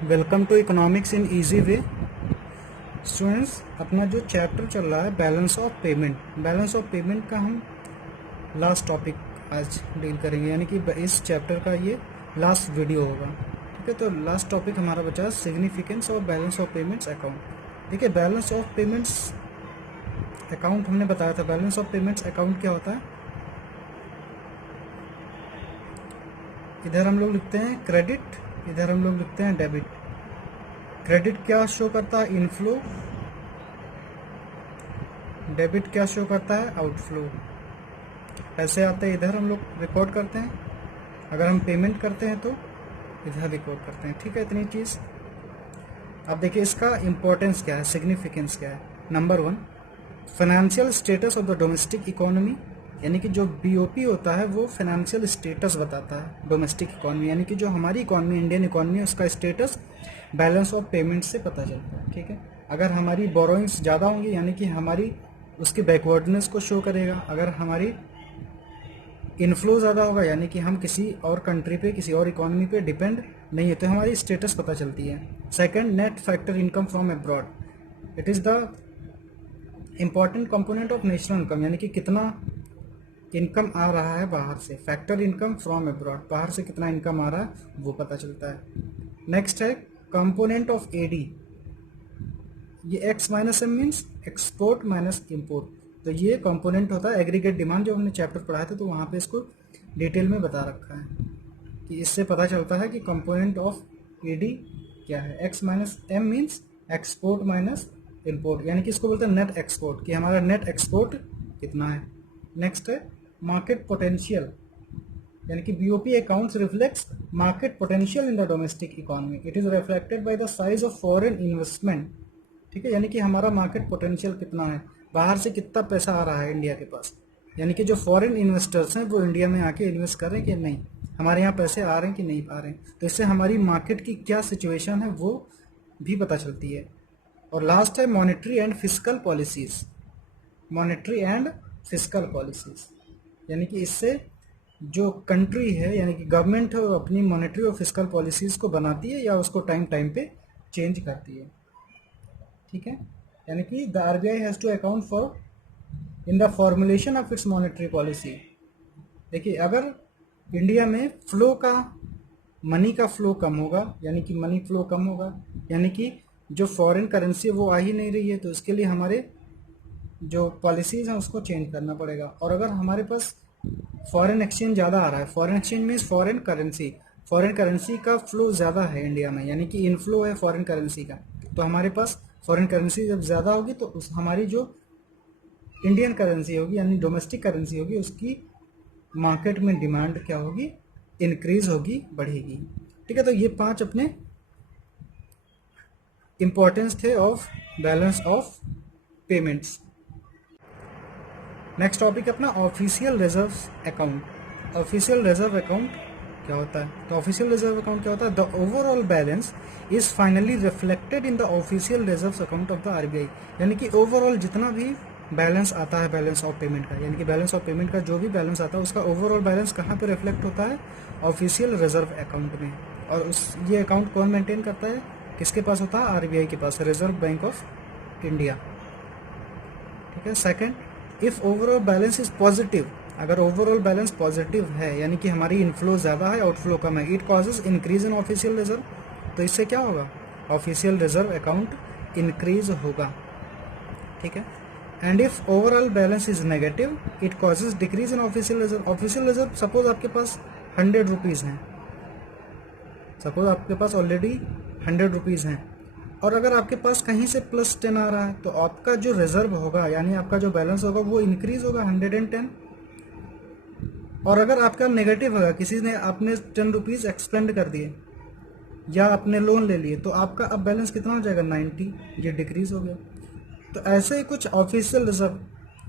Welcome to economics in easy way. Students, अपना जो chapter चल रहा है बैलेंस ऑफ पेमेंट का हम लास्ट टॉपिक आज डील करेंगे, यानी कि इस चैप्टर का ये लास्ट वीडियो होगा। ठीक है, तो लास्ट टॉपिक हमारा बचा है significance of balance of payments account. ठीक है, बैलेंस ऑफ पेमेंट्स अकाउंट हमने बताया था। बैलेंस ऑफ पेमेंट्स अकाउंट क्या होता है? इधर हम लोग लिखते हैं क्रेडिट, इधर हम लोग लिखते हैं डेबिट। क्रेडिट क्या शो करता है? इनफ्लो। डेबिट क्या शो करता है? आउटफ्लो। पैसे आते हैं इधर हम लोग रिकॉर्ड करते हैं, अगर हम पेमेंट करते हैं तो इधर रिकॉर्ड करते हैं। ठीक है, इतनी चीज़। अब देखिए इसका इंपॉर्टेंस क्या है, सिग्निफिकेंस क्या है। Number 1, financial status of the domestic economy, यानी कि जो बीओपी होता है वो फाइनेंशियल स्टेटस बताता है डोमेस्टिक इकोनॉमी, यानी कि जो हमारी इकोनॉमी, इंडियन इकोनॉमी, उसका स्टेटस बैलेंस ऑफ पेमेंट से पता चलता है। ठीक है, अगर हमारी बोरोइंग्स ज़्यादा होंगी यानी कि हमारी उसकी बैकवर्डनेस को शो करेगा। अगर हमारी इनफ्लो ज़्यादा होगा यानी कि हम किसी और कंट्री पे, किसी और इकोनॉमी पे डिपेंड नहीं है, तो हमारी स्टेटस पता चलती है। Second, net factor income from abroad, it is the important component of national income, यानी कि कितना इनकम आ रहा है बाहर से। फैक्टर इनकम फ्रॉम अब्रॉड, बाहर से कितना इनकम आ रहा है वो पता चलता है। नेक्स्ट है कंपोनेंट ऑफ एडी, ये X minus M means export minus import, तो ये कंपोनेंट होता है एग्रीगेट डिमांड, जो हमने चैप्टर पढ़ाया था तो वहाँ पे इसको डिटेल में बता रखा है कि इससे पता चलता है कि कंपोनेंट ऑफ एडी क्या है। X minus M means export minus import, यानी कि इसको बोलते हैं नेट एक्सपोर्ट, कि हमारा नेट एक्सपोर्ट कितना है। नेक्स्ट है मार्केट पोटेंशियल, यानी कि BOP accounts reflects market potential in the domestic economy, it is reflected by the size of foreign investment. ठीक है, यानी कि हमारा मार्केट पोटेंशियल कितना है, बाहर से कितना पैसा आ रहा है इंडिया के पास, यानी कि जो फॉरेन इन्वेस्टर्स हैं वो इंडिया में आके इन्वेस्ट कर रहे हैं कि नहीं, हमारे यहाँ पैसे आ रहे हैं कि नहीं आ रहे हैं, तो इससे हमारी मार्केट की क्या सिचुएशन है वो भी पता चलती है। और लास्ट है monetary and fiscal policies, monetary and fiscal policies, यानी कि इससे जो कंट्री है यानी कि गवर्नमेंट है वो अपनी मॉनेटरी और फिस्कल पॉलिसीज को बनाती है या उसको टाइम टाइम पे चेंज करती है। ठीक है, यानी कि the RBI has to account for in the formulation of its monetary policy. देखिए अगर इंडिया में फ्लो का, मनी का फ्लो कम होगा, यानी कि मनी फ्लो कम होगा, यानी कि जो फॉरेन करेंसी है वो आ ही नहीं रही है, तो इसके लिए हमारे जो पॉलिसीज़ हैं उसको चेंज करना पड़ेगा। और अगर हमारे पास फॉरेन एक्सचेंज ज़्यादा आ रहा है, foreign exchange means foreign currency का फ्लो ज़्यादा है इंडिया में, यानी कि इनफ्लो है फॉरेन करेंसी का, तो हमारे पास फॉरेन करेंसी जब ज़्यादा होगी तो उस हमारी जो इंडियन करेंसी होगी यानी डोमेस्टिक करेंसी होगी उसकी मार्केट में डिमांड क्या होगी, इंक्रीज होगी, बढ़ेगी। ठीक है, तो ये 5 अपने इंपॉर्टेंस थे of balance of payments. Next topic अपना official reserve account. Official reserve account क्या होता है? तो ऑफिशियल रिजर्व अकाउंट क्या होता है? The overall balance is finally reflected in the official reserve account of the RBI, यानी कि ओवरऑल जितना भी बैलेंस आता है बैलेंस ऑफ पेमेंट का, यानी कि बैलेंस ऑफ पेमेंट का जो भी बैलेंस आता है उसका ओवरऑल बैलेंस कहाँ पे रिफ्लेक्ट होता है? ऑफिशियल रिजर्व अकाउंट में। और उस ये अकाउंट कौन मेंटेन करता है, किसके पास होता है? आरबीआई के पास, रिजर्व बैंक ऑफ इंडिया। ठीक है, second, if overall balance is positive, अगर ओवरऑल बैलेंस पॉजिटिव है यानी कि हमारी इनफ्लो ज़्यादा है आउटफ्लो कम है, it causes increase in official reserve, तो इससे क्या होगा? ऑफिशियल रिजर्व अकाउंट इंक्रीज होगा। ठीक है, and if overall balance is negative it causes decrease in official reserve. Official reserve suppose आपके पास 100 रुपीज़ हैं, सपोज आपके पास ऑलरेडी 100 रुपीज़ हैं, और अगर आपके पास कहीं से +10 आ रहा है तो आपका जो रिजर्व होगा यानी आपका जो बैलेंस होगा वो इंक्रीज होगा 110। और अगर आपका नेगेटिव होगा, किसी ने आपने 10 रुपीज़ एक्सपेंड कर दिए या आपने लोन ले लिए, तो आपका अब बैलेंस कितना हो जाएगा? 90, ये डिक्रीज हो गया। तो ऐसे ही कुछ ऑफिशियल रिजर्व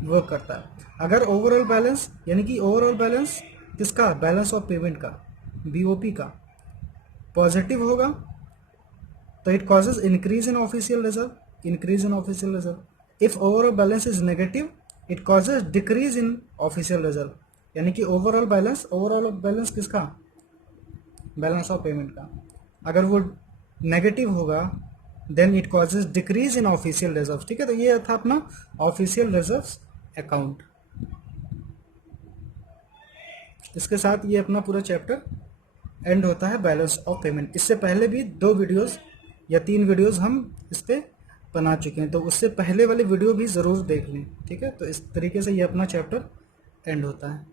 वर्क करता है। अगर ओवरऑल बैलेंस यानी कि ओवरऑल बैलेंस किसका? बैलेंस ऑफ पेमेंट का, बीओपी का, पॉजिटिव होगा तो it causes increase in official reserve, increase in official reserve. If overall balance is negative it causes decrease in official reserve, यानी कि ओवरऑल बैलेंस किसका? बैलेंस ऑफ पेमेंट का। अगर वो नेगेटिव होगा then it causes decrease in official reserve. ठीक है, तो ये था अपना ऑफिशियल रिजर्व अकाउंट। इसके साथ ये अपना पूरा चैप्टर एंड होता है बैलेंस ऑफ पेमेंट। इससे पहले भी 2 वीडियोस या 3 वीडियोस हम इस पे बना चुके हैं, तो उससे पहले वाली वीडियो भी ज़रूर देख लें। ठीक है, तो इस तरीके से ये अपना चैप्टर एंड होता है।